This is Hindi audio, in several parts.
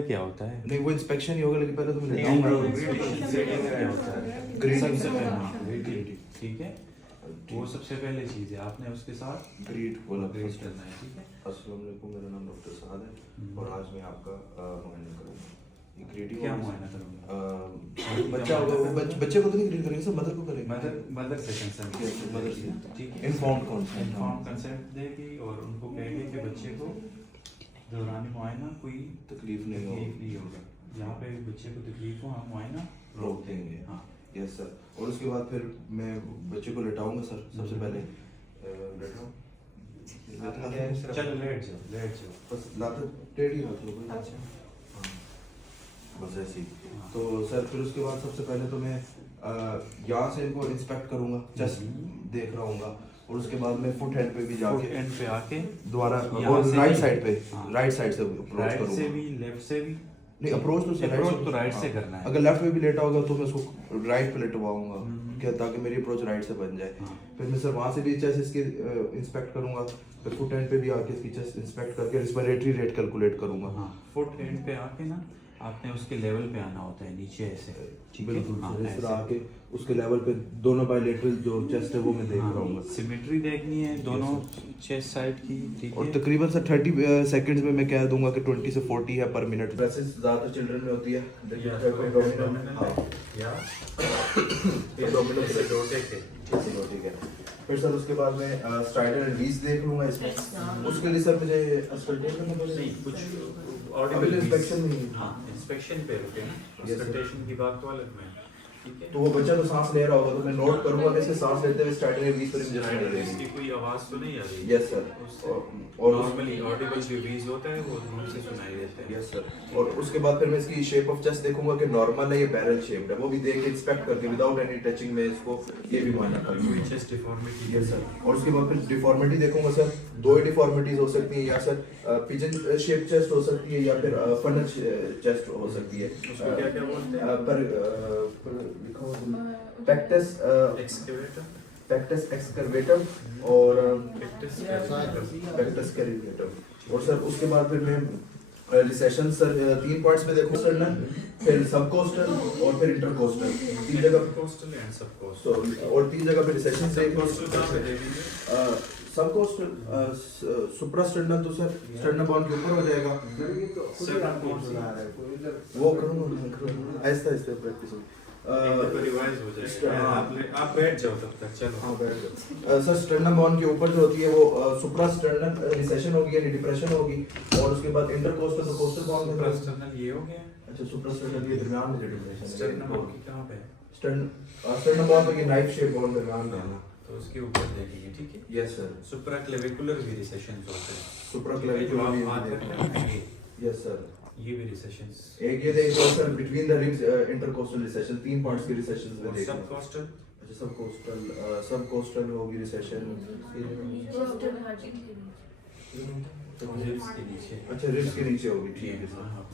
क्या होता है? नहीं वो इंस्पेक्शन ही होगा, लेकिन पहले तो मैं लेता क्या होता है? ग्रीटिंग सबसे पहले ग्रीटिंग, ठीक है, वो सबसे पहले चीज़ है। आपने उसके साथ ग्रीट बोला ग्रीट करना है, ठीक है। अस्सलाम वालेकुम, मेरा नाम डॉक्टर साद है और आज मैं आपका मुआयना करूँगा। ये ग्रीटिंग क्या मुआयना करूँगा? बच्चा होगा, बच्चे को तो नहीं ग्रीट करेंगे, सब मदर को करेंगे। मदर से कंसर्न, मदर से ठीक है। इन्फॉर्म कंसेंट, इन्फॉर्म कंसेंट देगी और उनको कहेगी कि बच्चे को दौरान मुआयना कोई तकलीफ नहीं होगा। जहाँ पे बच्चे को तकलीफ हो हम मुआयना रोक देंगे। हाँ यस सर। और उसके बाद फिर मैं बच्चे को लेटाऊंगा सर। सबसे पहले लेटाऊं, चलो लेट जाओ बस लाते टेढ़ी रख लो। अच्छा हाँ बस ऐसे ही। तो सर फिर उसके बाद सबसे पहले तो मैं यहाँ से इनको इंस्पेक्ट करूंगा, चेस्ट देख रहा हूँगा और उसके बाद मैं फुट एंड पे भी जाके एंड पे आके दोबारा यहाँ और से राइट भी- साइड पे, हाँ। राइट साइड से अप्रोच राइट करूंगा। से भी लेफ्ट से भी नहीं अप्रोच तो Approach तो right हाँ। से करना है। अगर लेफ्ट में भी लेटा होगा तो मैं उसको राइट पे लेटवाऊंगा, क्या ताकि मेरी अप्रोच राइट से बन जाए। हाँ। फिर मैं सर वहाँ से भी चेस्ट इसके इंस्पेक्ट करूंगा, फिर फुट एंड पे भी आके इसकी चेस्ट इंस्पेक्ट करके रिस्पिरेटरी रेट कैलकुलेट करूंगा। हाँ फुट एंड पे आके ना आपने उसके लेवल पे आना होता है, नीचे ऐसे, ठीक है। बिल्कुल हाँ, सर, इस तरह ऐसे। आके उसके लेवल पे दोनों बायलेटरल जो चेस्ट है वो मैं देख रहा हूँ। सिमेट्री देखनी है दोनों चेस्ट साइड की, ठीक और है। तकरीबन सर 30 सेकंड्स में मैं कह दूंगा कि 20 से 40 है पर मिनट। वैसे ज़्यादातर चिल्ड्रन में होती है ठीक है। फिर सर उसके बाद मैं स्ट्राइडर एंड लीज देख लूंगा इसमें। उसके लिए सर मुझे अस्पताल करना पड़ेगा। नहीं कुछ अभी ऑडिबल इंस्पेक्शन में ही। हाँ इंस्पेक्शन पे रुके ना, Yes, sir. कंसल्टेशन की बात तो अलग में, ठीक है। तो वो बच्चा तो सांस ले रहा होगा तो मैं नोट करूंगा कि इसके सांस लेते हुए स्टार्टिंग में 20 पर इंजेक्शन ले इसकी कोई आवाज तो नहीं आ रही? Yes sir. और नॉर्मली ऑडिबल जो वीज होता है वो मुंह से सुनाई देता है। Yes sir. और उसके बाद फिर मैं इसकी शेप ऑफ चेस्ट देखूंगा कि नॉर्मल है या बैरल शेप्ड है, वो भी देख के इंस्पेक्ट करके विदाउट एनी टचिंग में इसको ये भी मानना करूंगा। कोई चेस्ट डिफॉर्मिटी? Yes sir. और उसके बाद फिर डिफॉर्मिटी देखूंगा सर। दो ही डिफॉर्मिटीज हो सकती है, या सर पिजन शेप चेस्ट हो सकती है या फिर फनल चेस्ट हो सकती है। उसको क्या क्या बोलते हैं? पर लिखा हुआ पेक्टस एक्सकेवेटर, पेक्टस एक्सकर्वेटम और पेक्टस पेक्टस कैरिवेटम। और सर उसके बाद फिर मैं रिसेशन सर 3 पॉइंट्स पे देखूं सर ना, फिर सबकोस्टल और फिर इंटरकोस्टल, 3 जगह कोस्टल एंड सबकोस्टल। और 3 जगह पे रिसेशन से कोस्टल कहाँ पे देखेंगे? सबकोस्टल सुप्रास्टेंडल तो सर स्टेर्नम बोन के ऊपर हो जाएगा। वो करूँगा आहिस्ता आहिस्ता प्रैक्टिस होगी। रिवाइज हो जाएगा। आप बैठ जाओ तब तक, चलो। हाँ बैठ जाओ सर। स्टेर्नम बोन के ऊपर जो होती है वो सुप्रास्टेर्नल रिसेशन होगी यानी डिप्रेशन होगी, और उसके बाद इंटरकोस्टल तो कोस्टल बोन में। सुप्रास्टेर्नल ये हो गया। अच्छा सुप्रास्टेर्नल ये दरमियान में जो डिप्रेशन है। स्टेर्नम बोन की कहाँ पे है? स्टेर्नम बोन में ये नाइफ शेप बोन दरमियान में है। तो उसके ऊपर देखेंगे, ठीक है। Yes sir. सुप्राक्लेविकुलर भी रिसेशंस होते हैं। सुप्राक्लेविकुलर जो भी आप बात करते हैं ना, यस सर। ये भी रिसेशंस। एक ये देखो sir between the ribs intercostal recession, 3 points की रिसेशंस में देखो। सबकोस्टल, अच्छा सबकोस्टल होगी रिसेशन। रिब्स के नीचे। अच्छा रिब्स के नीचे होगी, ठीक है सर। हाँ,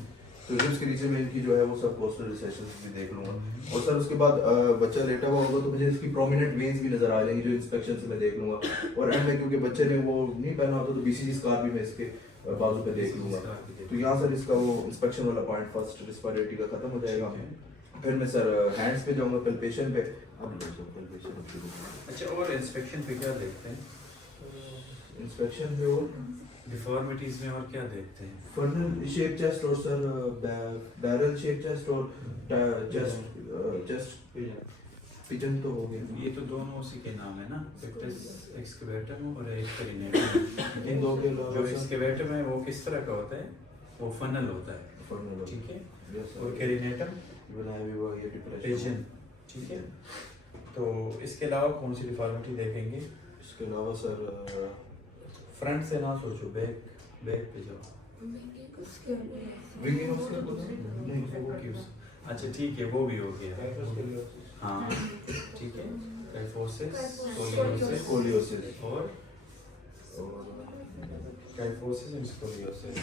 तो रिब्स के नीचे में इनकी जो है वो सबकोस्टल रिसेशंस भी देख लूंगा। और सर उसके बाद बच्चा लेटा हुआ होगा तो मुझे इसकी प्रोमिनेंट वेन्स भी नजर आ जाएंगी जो इंस्पेक्शन से मैं देख लूंगा। और एंड में क्योंकि बच्चे ने वो नहीं पहना होता तो बीसीजी स्कार भी मैं इसके बाजू पे देख लूंगा। तो यहाँ सर इसका वो इंस्पेक्शन वाला पॉइंट फर्स्ट रिस्पिरेटरी का खत्म हो जाएगा। फिर मैं सर हैंड्स पे जाऊंगा पल्पेशन पे। अब पल्पेशन। अच्छा, और इंस्पेक्शन पे क्या देखते हैं? इंस्पेक्शन पे और डिफॉर्मिटीज में और क्या देखते हैं? फनल शेप चेस्ट और सर बैरल शेप चेस्ट और चेस्ट पिजन तो हो गया। ये तो दोनों उसी के नाम है ना, पेक्टस एक्सकेवेटम और एक पेरिनेटम। इन दो के अलावा जो सर एक्सकेवेटम है वो किस तरह का होता है? वो फनल होता है, फनल ठीक है। यस और सर। पेरिनेटम बनाया भी हुआ ये डिप्रेशन, पिजन, ठीक है। तो इसके अलावा कौन सी डिफॉर्मिटी देखेंगे? इसके अलावा सर फ्रंट से ना सोचो, बैक पे जाओ। विंगिंग उसके नहीं वो क्यों? अच्छा ठीक है, वो भी हो गया। हाँ ठीक है। काइफोसिस, स्कोलियोसिस स्कोलियोसिस और और काइफोसिस एंड स्कोलियोसिस,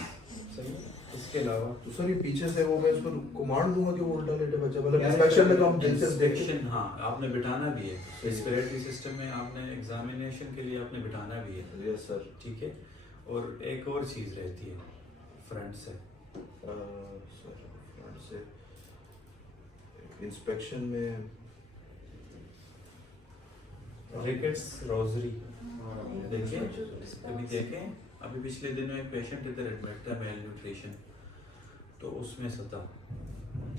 सही है। इसके अलावा तो सर ये पीछे से वो मैं इसको कमांड दूंगा कि वो उल्टा लेटे बच्चा, मतलब इंस्पेक्शन में तो हम दिलचस्प देखते इंस्पेक्शन, हाँ आपने बिठाना भी है रेस्पिरेटरी सिस्टम में, आपने एग्जामिनेशन के लिए आपने बिठाना भी है, यस सर। ठीक है। और एक और चीज़ रहती है फ्रंट से, सर फ्रंट से इंस्पेक्शन में रिकेट्स रोजरी देखिए, अभी देखें, अभी पिछले दिनों एक पेशेंट इधर एडमिट था मेल न्यूट्रिशन, तो उसमें सता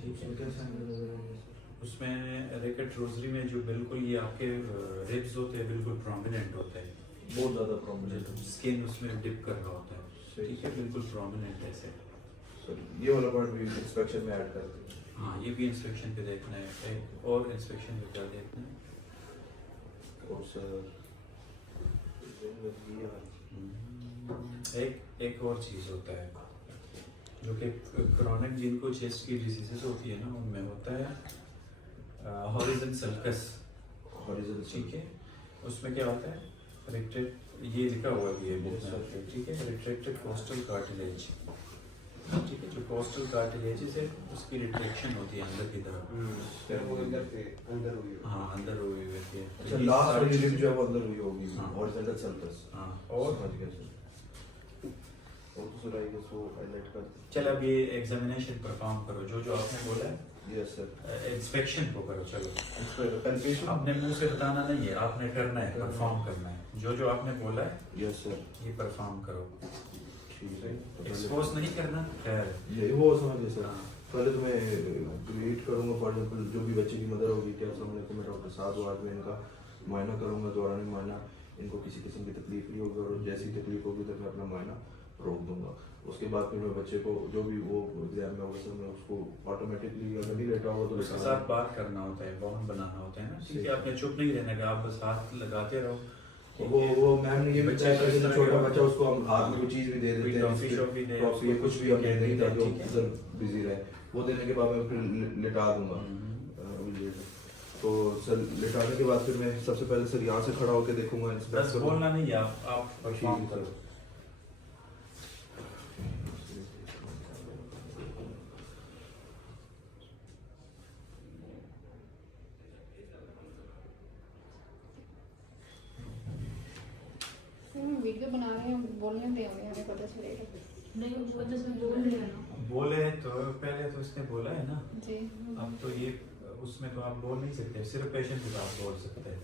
ठीक है, उसमें रिकेट रोजरी में जो बिल्कुल ये आपके रिब्स होते हैं बिल्कुल प्रोमिनेंट होता है, बहुत ज़्यादा प्रोमिनेंट, स्किन उसमें डिप कर रहा होता है, ठीक है, बिल्कुल प्रोमिनेंट ऐसे। सर ये वाला पार्ट भी इंस्पेक्शन में ऐड कर दें। हाँ, ये भी इंस्पेक्शन पे देखना है, एक और इंस्पेक्शन पे क्या देखना है। और सर एक और चीज़ होता है जो कि क्रोनिक जिनको चेस्ट की डिजीजेस होती है ना, उनमें होता है हॉरिजन सल्कस, ठीक है, उसमें क्या होता है, ये लिखा हुआ भी है बुक में, ठीक है, रिट्रैक्टेड कोस्टल कार्टिलेज, ठीक है, जो कोस्टल कार्टिलेज है उसकी रिट्रैक्शन होती है अंदर की तरफ, वो इधर से अंदर हुई है। हाँ अंदर हुई होती है, अच्छा लास्ट वाली रिब जो है वो अंदर हुई होगी, हाँ। Horizontal sulcus. हाँ, और समझ गया सर। और तो सर आई गेस वो हाईलाइट कर दें। चल अब ये एग्जामिनेशन परफॉर्म करो, जो आपने बोला है, यस सर। इंस्पेक्शन को करो, चलो पैल्पेशन आपने मुंह से बताना नहीं है, आपने करना है, परफॉर्म करना है, जो आपने बोला है यस सर। ये परफॉर्म करो, ठीक है, तो पहले- एक्सपोज नहीं करना, खैर ये वो समझ गए सर। हाँ। पहले तो मैं ग्रीट करूंगा, फॉर एग्जांपल जो भी बच्चे की मदर होगी, क्या समझ लेते मैं डॉक्टर साहब बाद में इनका मुआयना करूंगा, दौरान मुआयना इनको किसी किस्म की तकलीफ नहीं होगी, और जैसी तकलीफ होगी तो मैं अपना मुआयना रोक दूंगा। उसके बाद फिर मैं बच्चे को जो भी वो एग्जाम में होगा सर, मैं उसको ऑटोमेटिकली अगर नहीं लेटा होगा तो उसके साथ बात करना होता है, बॉन्ड बनाना होता है ना, ठीक है, आपने चुप नहीं रहना कि आप बस हाथ लगाते रहो, ठीक है? वो मैम ने ये भी बच्चे बताया को कि इस तरह छोटा के- बच्चा उसको हम हाथ में कोई चीज भी दे कोई देते हैं, टॉफी शॉफी दे, टॉफी उसको कुछ भी हम दे नहीं ताकि वो ठीक है। इधर बिजी रहे, वो देने के बाद मैं फिर लिटा दूंगा। तो सर लिटाने के बाद फिर मैं सबसे पहले सर यहाँ से खड़ा होकर देखूंगा, बस इंस्पेक्ट करूंगा। बोलना नहीं है, आप परफॉर्म ठीक है, करो। वीडियो बना रहे हैं, बोलने दे हमें पता चलेगा। नहीं वो तो सब बोल रहे हैं ना। बोले तो पहले तो उसने बोला है ना, जी अब तो ये उसमें तो आप बोल नहीं सकते, सिर्फ पेशेंट के साथ बोल सकते हैं।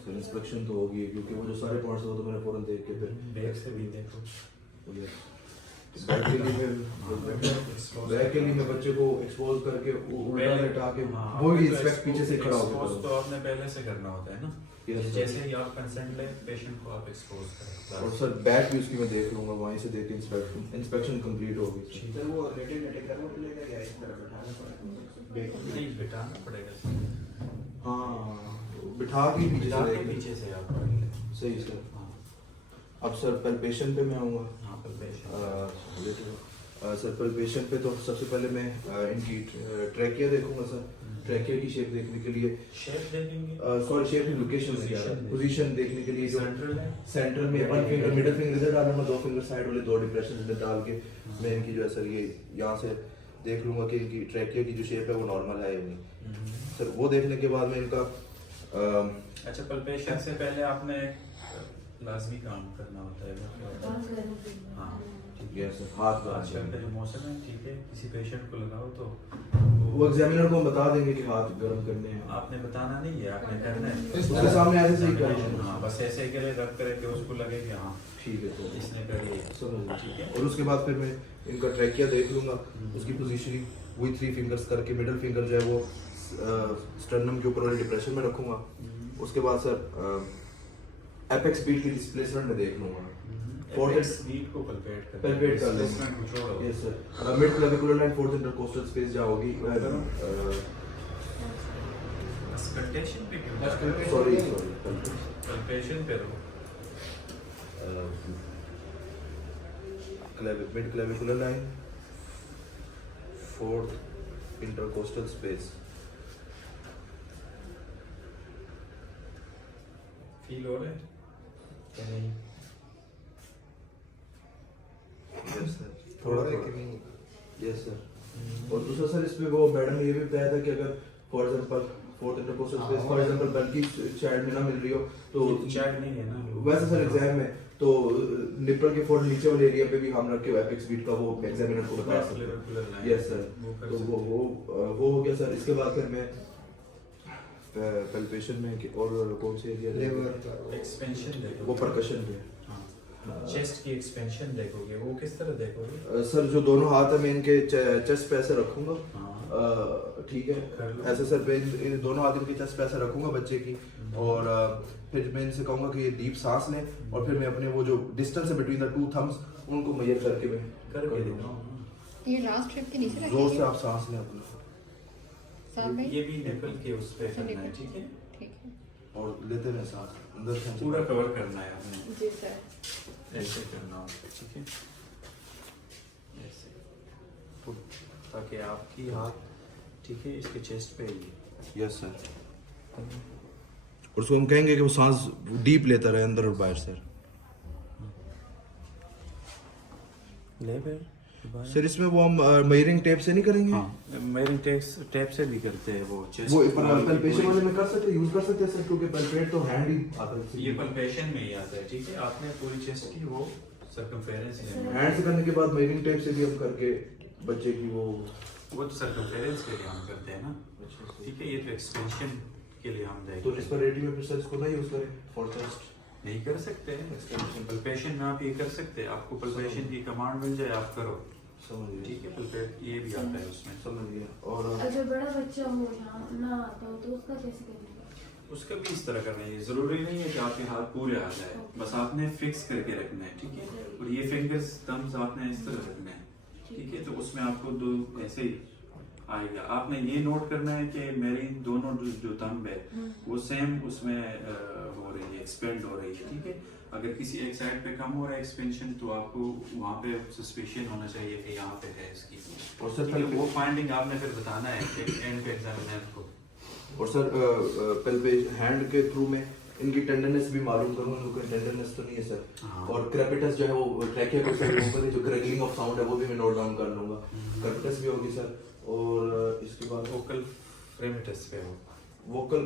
सर इंस्पेक्शन तो होगी क्योंकि वो जो सारे पॉइंट्स वो तो मैंने फौरन देख के फिर बैक से भी देखो, बैक के लिए बैक के लिए मैं बच्चे को एक्सपोज करके उल्टा लेटा के हाँ, वो भी तो इंस्पेक्ट पीछे से खड़ा expose होकर तो आपने पहले से करना होता है ना, Yes, sir. जैसे ही आप कंसेंट ले पेशेंट को आप एक्सपोज करें, और सर बैक भी उसकी मैं देख लूंगा, वहीं से देख के इंस्पेक्शन कंप्लीट होगी सर। सर वो लेटे लेटे करना पड़ेगा या इस तरह बैठाना पड़ेगा? नहीं बिठाना पड़ेगा, हाँ बिठा के पीछे बिठा से के देख पीछे से आप कर लें। सही सर। हाँ अब सर पैल्पेशन पे मैं आऊँगा। हाँ, palpation। सर पैल्पेशन पे तो सबसे पहले मैं इनकी ट्रैकिया देखूंगा सर, ट्रैकिया की शेप देखने के लिए, शेप देखेंगे, सॉरी शेप की लोकेशन Position पोजीशन देखने के लिए जो सेंट्रल है, सेंटर में वन फिंगर मिडिल फिंगर इधर डालूंगा, दो फिंगर साइड वाले दो डिप्रेशन इधर डाल के मैं इनकी जो है सर ये यहाँ से देख लूंगा कि इनकी ट्रैकिया की जो शेप है वो नॉर्मल है या नहीं सर। वो देखने के बाद में इनका अच्छा पल्पेशन से पहले आपने लाजमी काम करना होता है वो क्या होता है? हाँ ठीक है, सर हाथ का आजकल का जो मौसम है, ठीक है, किसी पेशेंट को लगाओ तो वो एग्जामिनर को हम बता देंगे कि हाथ गर्म करने हैं, आपने बताना नहीं है, आपने करना है, उसके सामने ऐसे सही करना है। हाँ बस ऐसे ही करे, रब करे कि उसको लगे कि हाँ ठीक है तो इसने कर लिया, समझ गया। ठीक है। और उसके बाद फिर मैं इनका ट्रैकिया देख लूंगा, उसकी पोजीशनिंग वही 3 फिंगर्स करके मिडिल फिंगर जो है वो स्टर्नम के ऊपर वाले डिप्रेशन में रखूंगा। उसके बाद सर एपेक्स बीट की डिस्प्लेसमेंट में देख लूंगा, फोर्थ बीट को पल्पेट कर लेंगे। डिस्प्लेसमेंट को छोड़ो, yes sir. Mid clavicular line fourth intercostal space जहाँ होगी, स्कल्टेशन पे क्यों, सॉरी पल्पेशन पे रहो, mid clavicular line fourth intercostal space. Feel हो रहा है कि नहीं? यस सर, थोड़ा कि नहीं? Yes sir. और दूसरा सर इसमें वो मैडम ने ये भी बताया था कि अगर for example fourth intercostal space for example बल्कि चाइल्ड में ना मिल रही हो तो चैट नहीं है ना वैसे सर एग्जाम में तो निपल के फोल्ड नीचे वाले एरिया पे भी हम रख के एपेक्स बीट का वो एग्जामिनर को बता सकते हैं। यस सर, तो वो हो गया सर। इसके बाद फिर मैं पैल्पेशन में और कौन से एरिया लेबर एक्सपेंशन देखो, वो परकशन पे चेस्ट की एक्सपेंशन देखोगे, वो किस तरह देखोगे? सर जो दोनों हाथ है मैं इनके चेस्ट पे ऐसे रखूंगा, हाँ। ठीक कर है, लो। ऐसे सर पे इन दोनों हाथ इनके चेस्ट पे ऐसे रखूंगा बच्चे की, और फिर मैं इनसे कहूंगा कि ये डीप सांस लें, और फिर मैं अपने वो जो डिस्टेंस है बिटवीन द टू थम्स उनको मेजर करके मैं करके कर देखो। दूंगा। ये लास्ट ट्रिप के नीचे जोर से रखेंगे आप सांस लें अपना, साहब भाई। ये भी निपल के उस पे अच्छा, करना है, निपल। ठीक है? ठीक है और लेते रहें सांस अंदर से पूरा कवर करना है आपने, जी सर। ऐसे करना होगा, ठीक है? ऐसे ताकि आपकी हाथ, ठीक है, इसके चेस्ट पे ही यस सर। और उसको हम कहेंगे कि वो सांस डीप लेता रहे अंदर और बाहर सर। ले फिर सर इसमें वो हम मेजरिंग टेप से नहीं करेंगे? हाँ, मेरी टेप से भी करते हैं वो चेस्ट। वो पल्पेशन वाले में कर सकते, यूज कर सकते हैं सर, क्योंकि पल्पेट तो हैंड ही आता है। ये पल्पेशन में ही आता है, ठीक है? आपने पूरी चेस्ट की वो सर्कमफेरेंस ही लेना है। हैंड से करने के बाद मेजरिंग टेप से भी हम करके बच्चे की वो वो तो सर्कमफेरेंस के लिए हम करते हैं ना, ठीक है? ये तो एक्सपेंशन के लिए हम तो देंगे। इस पर रेडी में फिर सर इसको ना यूज करें फॉर टेस्ट। नहीं कर सकते हैं एक्सपेंशन, पल्पेशन में आप ये कर सकते हैं, आपको पल्पेशन की कमांड मिल जाए आप करो, समझ गया, ठीक है? पल्पेट ये भी आता है उसमें। समझ गया। और अगर बड़ा बच्चा हो यहाँ ना आता हो तो उसका कैसे करेंगे? उसका भी इस तरह करना है, जरूरी नहीं है कि आपके हाथ पूरे आ जाए, बस आपने फिक्स करके रखना है, ठीक है? और ये फिंगर्स थम्स आपने इस तरह रखना है, ठीक है? तो उसमें आपको दो ऐसे ही आएगा। आपने ये नोट करना है कि मेरी दोनों जो थंब है वो सेम उसमें हो रही है, एक्सपेंड हो रही है, ठीक है? अगर किसी एक साइड पे कम हो रहा है एक्सपेंशन तो आपको वहाँ पे सस्पिशन होना चाहिए कि यहाँ पे है इसकी, और सर ठीक है? वो फाइंडिंग आपने फिर बताना है कि एंड पे एग्जामिनर को। और सर पल्पेशन हैंड के थ्रू में इनकी टेंडरनेस भी मालूम करूंगा, क्योंकि टेंडरनेस तो नहीं है सर। हाँ। और क्रेपिटस जो है वो ट्रैकिया को सर ऊपर जो ग्रेगलिंग ऑफ साउंड है वो भी मैं नोट डाउन कर लूंगा। क्रेपिटस भी होगी सर। और इसके बाद वोकल फ्रेमिटस पे हो। वोकल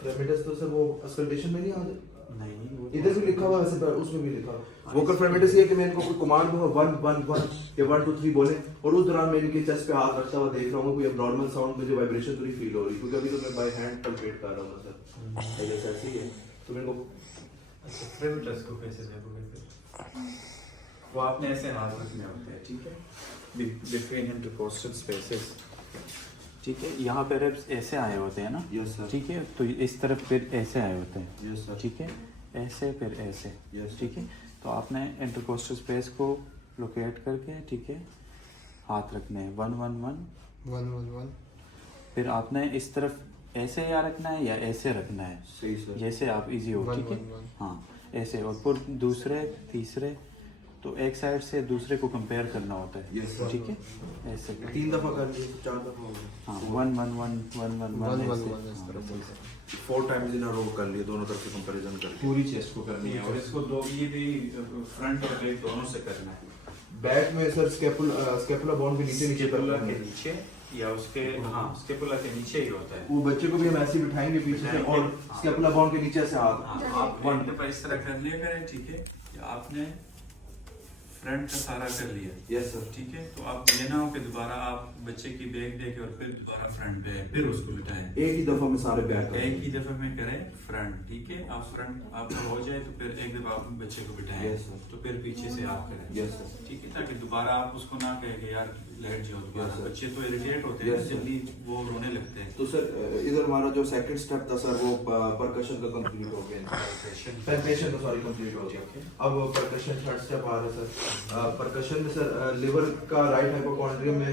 फ्रेमिटस तो सर वो अस्कल्टेशन में नहीं आ नहीं वो इधर भी लिखा हुआ है वैसे, उसमें भी लिखा हुआ। वोकल फ्रेमिटस ये कि मैं इनको कोई कमांड दूंगा 1 1 1 या 1 2 3 बोले, और उस दौरान मैं इनके चेस्ट पे हाथ रखता हुआ देख रहा हूँ कोई एब्नॉर्मल साउंड मुझे वाइब्रेशन तो नहीं फील हो रही, क्योंकि अभी तो मैं बाय हैंड पल्पेट कर रहा हूँ सर। अगर ऐसे ही है तो मेरे को अच्छा, फ्रेमिटस को कैसे देखोगे फिर? वो आपने ऐसे हाथ रखने होते हैं, ठीक है? बिटवीन इंटरकोस्टल स्पेसेस, ठीक है? यहाँ पे रिब्स ऐसे आए होते हैं ना, यस सर, ठीक है? तो इस तरफ फिर ऐसे आए होते हैं, यस सर, ठीक है? ऐसे फिर ऐसे, यस ठीक है? तो आपने इंटरकोस्टल स्पेस को लोकेट करके, ठीक है, हाथ रखने हैं 1 1 1 1 1 1। फिर आपने इस तरफ ऐसे या रखना है या ऐसे रखना है, सही सर। जैसे आप इजी हो, 1 ठीक है? 1 1। हाँ, ऐसे। और फिर दूसरे तीसरे, तो एक साइड से दूसरे को कंपेयर करना होता है, Yes, sir. ठीक है? ऐसे 3 दफा कर लिए 4 दफा हो गए। हाँ, 1 1 1 1 1 1 1 1 ऐसे। 1 इस हाँ, तरह से। 4 टाइम्स इन अ रो कर लिए, दोनों तरफ से कंपैरिजन करके। पूरी चेस्ट को करनी है, और इसको दो ये भी फ्रंट और बैक दोनों से करना है। बैक में सर स्कैपुला बोन के नीचे नीचे स्केपुला करना के है। नीचे या उसके, हाँ, स्केपुला के नीचे ही होता है। वो बच्चे को भी हम ऐसे ही बिठाएंगे पीछे से, बिठाएंगे, और हाँ। स्कैपुला बोन के नीचे से हाथ। हाँ, आप वन पे इस तरह कर लिया करें, ठीक है? या आपने फ्रंट का सारा कर लिया, यस सर। ठीक है? तो आप ये ना हो कि दोबारा आप बच्चे की बैग देके और फिर दोबारा फ्रंट पे फिर उसको बिठाएं। एक ही दफा में सारे बैक कर एक ही दफे में करें फ्रंट, ठीक है? आप फ्रंट आपका हो जाए तो फिर एक दफा आप बच्चे को बिठाएं, Yes, sir. तो फिर पीछे से आप करें, Yes, sir. ठीक है? ताकि दोबारा आप उसको ना कहें कि यार लेट जाओ दोबारा। Yes, sir. बच्चे तो इरिटेट होते हैं, Yes, sir. जल्दी वो रोने लगते हैं। तो सर इधर हमारा जो सेकंड स्टेप था सर वो परकशन का कंप्लीट हो गया। पैल्पेशन का सॉरी कंप्लीट हो गया। अब परकशन थर्ड स्टेप आ रहा है सर। परकशन में सर लिवर का राइट हाइपोकॉन्ड्रियम में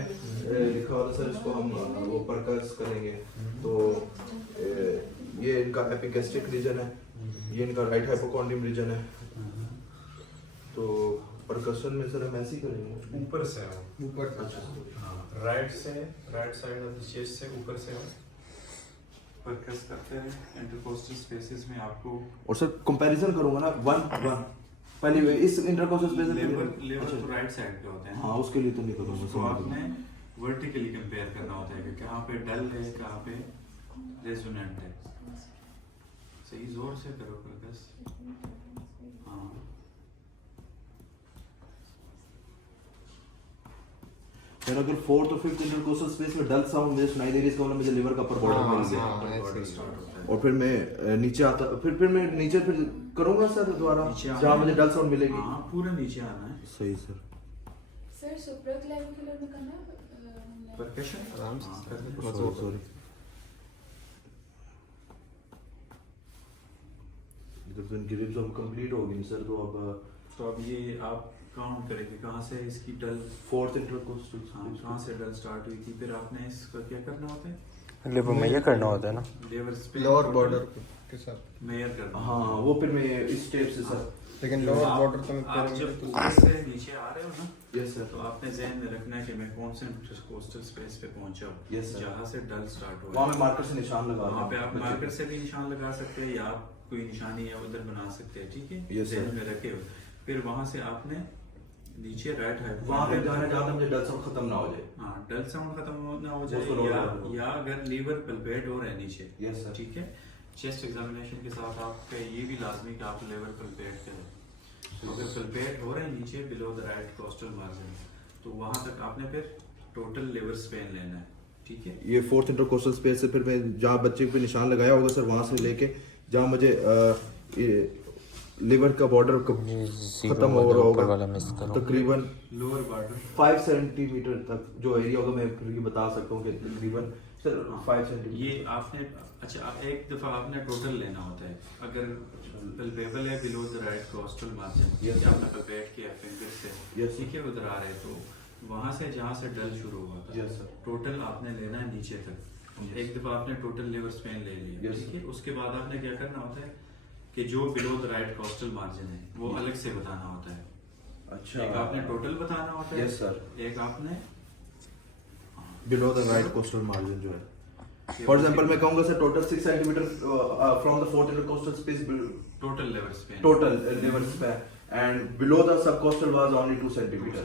लिखा हुआ था सर, इसको हम वो परकस करेंगे। तो ये इनका एपिगैस्ट्रिक रीजन है, ये इनका राइट हाइपोकॉन्ड्रियम रीजन है। तो परकशन में सर हम ऐसे ही करेंगे ऊपर से आओ, ऊपर अच्छा हाँ, right side of the chest से ऊपर से आओ, परकस करते हैं इंटरकोस्टल स्पेसेस में। आपको और सर कंपैरिजन करूंगा ना 1 1 पहले इस इंटरकोस्टल स्पेस लेवर तो राइट साइड पे होते हैं ना, हाँ उसके लिए तो नहीं करूंगा तो आपने वर्टिकली कंपेयर करना होता है कि कहाँ पे डल है, कहाँ पे रेजोनेंट है। सही जोर से करो परकस, हाँ फिर अगर फोर्थ और फिफ्थ इंटरकोस्टल स्पेस में डल साउंड मुझे सुनाई दे रही है, इसका मतलब मुझे लिवर का अपर बॉर्डर मिल गया। बॉर्डर स्टार्ट होता है। और फिर मैं नीचे आता, फिर मैं नीचे फिर करूंगा सर दोबारा नीचे आना जहाँ है। मुझे डल साउंड मिलेगी। हाँ पूरा नीचे आना है। सही सर। सर सुप्राक्लेविकुलर में करना है परकशन आराम से हाँ, कर दे। कर दे। सॉरी सॉरी, इधर तो इनकी रिब्स अब कंप्लीट हो गई सर, तो अब तो अब ये आप काउंट करेंगे कहाँ से इसकी डल, फोर्थ इंटरकोस्टल हाँ कहाँ से डल स्टार्ट हुई थी, फिर आपने इसका क्या करना होता है, लिवर में ये करना होता है ना, लेवर स्पेन लोअर बॉर्डर के साथ। मेयर करना। हाँ वो फिर मैं इस स्टेप से सर। लेकिन लोअर आप- बॉर्डर तो मैं आप करेंगे जब तो ऊपर से नीचे आ रहे हो ना, यस सर। तो आपने ज़हन में रखना है कि मैं कौन से कोस्टल स्पेस पे पहुंचा हूँ। Yes, sir. जहाँ से डल स्टार्ट हुआ वहाँ है, मैं मार्कर से निशान लगा वहाँ पे आप बच्चे मार्कर पे। से भी निशान लगा सकते हैं या आप कोई निशानी है उधर बना सकते हैं, ठीक है। Yes, sir. ज़हन में रखे हो। फिर वहाँ से आपने नीचे राइट है, वहाँ पे जाना जहाँ तक मुझे डल साउंड खत्म ना हो जाए। हाँ डल साउंड खत्म ना हो उसको जाए, रोक या दो। या अगर लीवर पल्पेट हो रहा है नीचे, Yes, sir. ठीक है। चेस्ट एग्जामिनेशन के साथ आपका ये भी लाजमी कि आप लीवर पल्पेट करें। तो अगर पल्पेट हो रहा है नीचे below the right costal margin, तो वहाँ तक आपने फिर टोटल लिवर स्पेन लेना है, ठीक है। ये फोर्थ इंटरकोस्टल स्पेस से फिर मैं जहाँ बच्चे पे निशान लगाया होगा सर, वहाँ से लेके जहाँ मुझे लिवर का बॉर्डर खत्म हो रहा ऊपर वाला होगा मिस करो। तकरीबन लोअर बॉर्डर 5 सेंटीमीटर तक जो एरिया होगा, मैं फिर ये बता सकता हूँ कि तकरीबन सर 5 सेंटीमीटर। ये आपने अच्छा एक दफा आपने टोटल लेना होता है। अगर पल्पेबल है below the right costal margin, Yes, या आपने पल्पेट किया फिंगर से, Yes, ठीक है, उधर आ रहे तो वहाँ से जहाँ से डल शुरू हुआ था, Yes, sir. टोटल आपने लेना है नीचे तक। Yes. एक दफा आपने टोटल लिवर स्पेन ले लिया, Yes, ठीक है। उसके बाद आपने क्या करना होता है कि जो below the right costal margin है वो अलग से बताना होता है। अच्छा, एक आपने टोटल बताना होता है, Yes, sir. एक आपने below the right costal margin जो है, फॉर एग्जांपल मैं कहूंगा sir total 6 centimetre from the fourth intercostal space, total liver span, total liver span and below the subcostal was only 2 centimetre.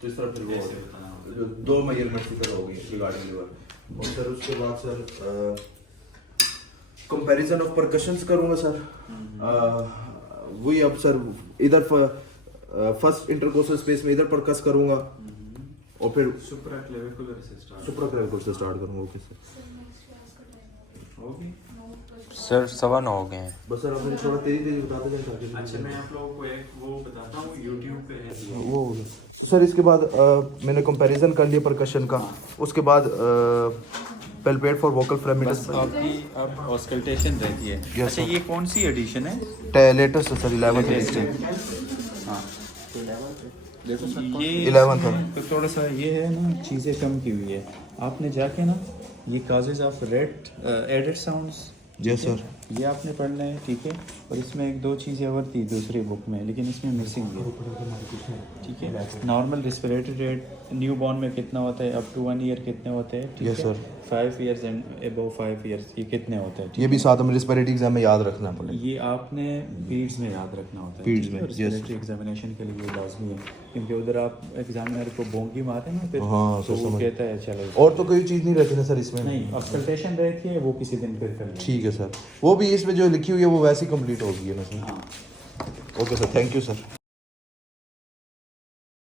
तो इस तरह फिर वो ऐसे बताना होता है। दो मेजरमेंट्स की तरह होगी रिगार्डिंग लिवर। और सर उसके बाद सर कंपैरिजन ऑफ परकशंस करूंगा सर। वही अब सर इधर फर्स्ट इंटरकोस्टल स्पेस में इधर परकस करूंगा और फिर सुप्राक्लेविकुलर से स्टार्ट सुप्राक्लेविकुलर से स्टार्ट करूंगा। Okay sir. Sir next class का टाइम होगी। सर 9:15 हो गए हैं। बस सर आप मुझे थोड़ा तेजी तेजी बताते जाएं ताकि अच्छा मैं आप लोगों को एक वो बताता हूँ, यूट्यूब पे है वो सर। इसके बाद मैंने कंपैरिजन कर लिया परकशन का, उसके बाद पल्पेट फॉर वोकल फ्रेमिटस आपकी अब ऑस्कल्टेशन रहती है। Yes, अच्छा sir. ये कौन सी एडिशन है? Latest sir 11th edition. हाँ ये 11th है। तो थोड़ा सा ये है ना, चीज़ें कम की हुई है। आपने जाके ना ये causes of red added sounds, yes sir, ये आपने पढ़ना है, ठीक है। और इसमें एक दो चीज़ें और थी दूसरी बुक में, लेकिन इसमें मिसिंग है, ठीक है। Normal respiratory rate new born में कितना होता है, अप टू 1 ईयर कितने होते हैं, ठीक Yes, है। sir. 5 years and above 5 years ये कितने होते हैं, ये भी साथ में रिस्पिरेटरी एग्जाम में याद रखना पड़ेगा। ये आपने पीड्स में याद रखना होता है, Peds ठीक है? में, और yes. रेस्पिरेटरी एग्जामिनेशन के लिए ये लाजमी है, क्योंकि उधर आप एग्जामिनर को बोंगी मारे ना फिर, हाँ, तो सर, वो समझ। कहता है चलो। और तो कोई चीज़ नहीं रहती ना सर इसमें? नहीं, ऑस्कल्टेशन रहती है, वो किसी दिन फिर कर लेंगे। ठीक है सर, वो भी इसमें जो लिखी हुई है वो वैसी कंप्लीट होगी है ना सर। हाँ okay sir, thank you sir.